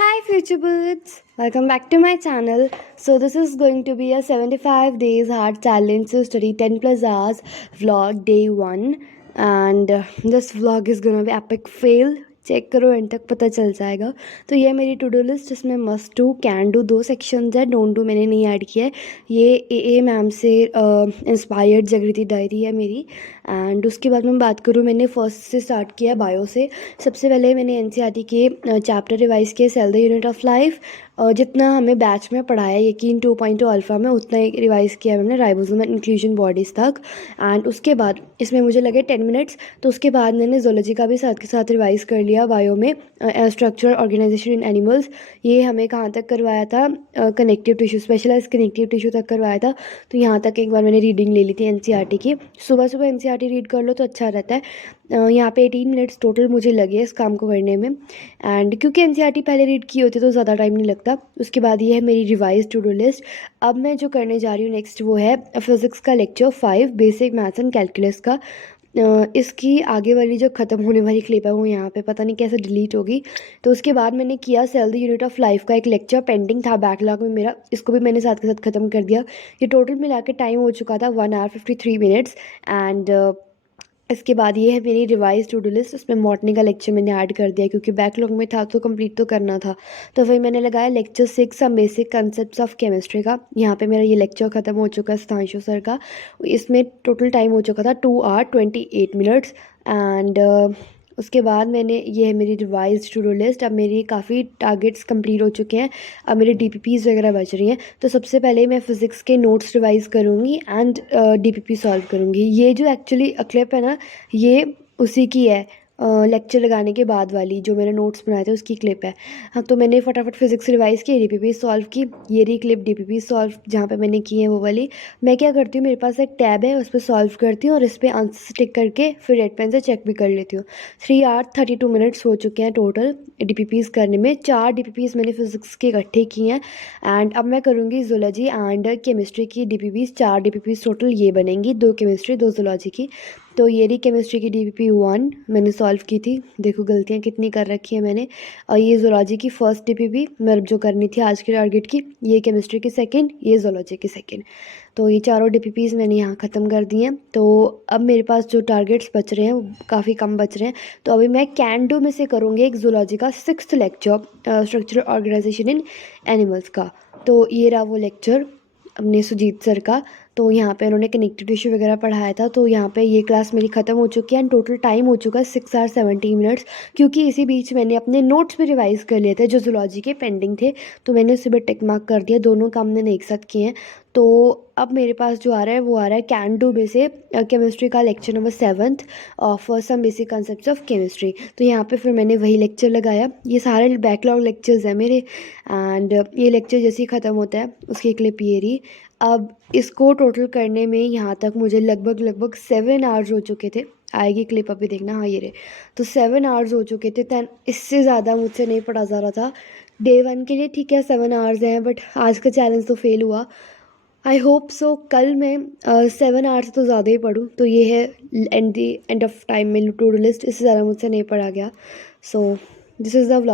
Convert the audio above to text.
Hi future birds, welcome back to my channel. So this is going to be a 75 days hard challenge to study 10 plus hours vlog day 1 and this vlog is gonna be epic fail. Check करो end तक पता चल जाएगा. तो ये मेरी to do list जिसमें must do can do 2 sections है. डोंट डू मैंने नहीं ऐड किया है. ये ए मैम से इंस्पायर्ड जागृति डायरी है मेरी. एंड उसके बाद मैं बात करूँ, मैंने फर्स्ट से स्टार्ट किया बायो से. सबसे पहले मैंने एनसीईआरटी के चैप्टर रिवाइज़ किए cell the unit of life. जितना हमें बैच में पढ़ाया यकीन 2.0 अल्फ़ा में उतना ही रिवाइज़ किया मैंने राइबोसोम एंड इंक्लूजन बॉडीज़ तक. एंड उसके बाद इसमें मुझे लगे 10 मिनट्स. तो उसके बाद मैंने जोलॉजी का भी साथ के साथ रिवाइज़ कर लिया. बायो में स्ट्रक्चर ऑर्गेनाइजेशन इन एनिमल्स, ये हमें कहाँ तक करवाया था, connective tissue specialise connective tissue तक करवाया था. तो यहाँ तक एक बार मैंने रीडिंग ले ली थी एनसीईआरटी की. सुबह सुबह एनसीईआरटी रीड कर लो तो अच्छा रहता है. यहाँ पे 18 मिनट्स टोटल मुझे लगे इस काम को करने में. एंड क्योंकि एनसीईआरटी पहले रीड की होती तो ज़्यादा टाइम नहीं लगता. उसके बाद ये है मेरी रिवाइज टू डू लिस्ट. अब मैं जो करने जा रही हूँ नेक्स्ट वो है फिज़िक्स का lecture 5 basic maths and calculus का. इसकी आगे वाली जो ख़त्म होने वाली क्लिप है वो यहाँ पे पता नहीं कैसे डिलीट होगी. तो उसके बाद मैंने किया cell the unit of life का एक लेक्चर पेंडिंग था बैकलॉग में मेरा, इसको भी मैंने साथ के साथ ख़त्म कर दिया. ये टोटल मिला के टाइम हो चुका था 1 आवर 53 मिनट्स. एंड इसके बाद ये है मेरी रिवाइज टू डू लिस्ट. उसमें मॉर्निंग का लेक्चर मैंने ऐड कर दिया क्योंकि बैकलॉग में था तो कंप्लीट तो करना था. तो फिर मैंने लगाया lecture 6 some basic concepts of chemistry का. यहाँ पे मेरा ये लेक्चर ख़त्म हो चुका है सुधांशु सर का. इसमें टोटल टाइम हो चुका था 2 आवर 28 मिनट्स. एंड उसके बाद मैंने ये है मेरी रिवाइज टू डू लिस्ट. अब मेरी काफ़ी टारगेट्स कंप्लीट हो चुके हैं. अब मेरी डीपीपीज़ वगैरह बच रही हैं. तो सबसे पहले मैं फ़िज़िक्स के नोट्स रिवाइज़ करूँगी एंड डीपीपी सॉल्व करूँगी. ये जो एक्चुअली क्लिप है ना, ये उसी की है, लेक्चर लगाने के बाद वाली जो मैंने नोट्स बनाए थे उसकी क्लिप है. हाँ, तो मैंने फटाफट फिज़िक्स रिवाइज़ की, डीपीपी सॉल्व की. ये रही क्लिप डीपीपी सॉल्व जहाँ पे मैंने की है वो वाली. मैं क्या करती हूँ, मेरे पास एक टैब है उस पर सॉल्व करती हूँ और इस पर आंसर टिक करके फिर रेड पेन से चेक भी कर लेती हूँ. 3 आवर 32 मिनट्स हो चुके हैं टोटल डीपीपीज़ करने में. 4 डीपीपीज़ मैंने फिज़िक्स के इकट्ठे की हैं. एंड अब मैं करूँगी जूलॉजी एंड केमिस्ट्री की डीपीपीज़. 4 डीपीपीज़ टोटल ये बनेंगी, 2 केमिस्ट्री 2 जूलॉजी की. तो ये रही केमिस्ट्री की डीपीपी 1 मैंने सॉल्व की थी. देखो गलतियाँ कितनी कर रखी है मैंने. और ये जूलॉजी की फर्स्ट डीपीपी मतलब जो करनी थी आज के टारगेट की. ये केमिस्ट्री की सेकंड, ये जूलॉजी की सेकंड. तो ये चारों डीपीपीज़ मैंने यहाँ ख़त्म कर दी हैं. तो अब मेरे पास जो टारगेट्स बच रहे हैं वो काफ़ी कम बच रहे हैं. तो अभी मैं कैन डू में से करूँगी एक जूलॉजी का 6th लेक्चर स्ट्रक्चरल ऑर्गेनाइजेशन इन एनिमल्स का. तो ये रहा वो लेक्चर अपने सुजीत सर का. तो यहाँ पे उन्होंने कनेक्टिव टिश्यू वगैरह पढ़ाया था. तो यहाँ पे ये क्लास मेरी ख़त्म हो चुकी है एंड टोटल टाइम हो चुका है 6 आवर 17 मिनट्स. क्योंकि इसी बीच मैंने अपने नोट्स भी रिवाइज़ कर लिए थे जो जूलॉजी के पेंडिंग थे. तो मैंने उसे भी टिक मार्क कर दिया. दोनों काम मैंने एक साथ किए हैं. तो अब मेरे पास जो आ रहा है वो आ रहा है कैन डू में से केमिस्ट्री का lecture number 7 of some basic concept of chemistry. तो यहाँ पे फिर मैंने वही लेक्चर लगाया. ये सारे बैकलॉग लेक्चर्स हैं मेरे. एंड ये लेक्चर जैसे ही ख़त्म होता है उसकी क्लिप ये रही. अब इसको टोटल करने में यहाँ तक मुझे लगभग 7 आवर्स हो चुके थे. आएगी क्लिप अभी देखना. हाँ ये रहे. तो 7 आवर्स हो चुके थे. दैन इससे ज़्यादा मुझसे नहीं पढ़ा जा रहा था. डे 1 के लिए ठीक है 7 आवर्स हैं, बट आज का चैलेंज तो फेल हुआ. आई होप सो कल मैं 7 आवर्स तो ज़्यादा ही पढूँ. तो ये है एंड ऑफ टाइम में टू डू लिस्ट. इससे ज़्यादा मुझसे नहीं पढ़ा गया. So this is the vlog.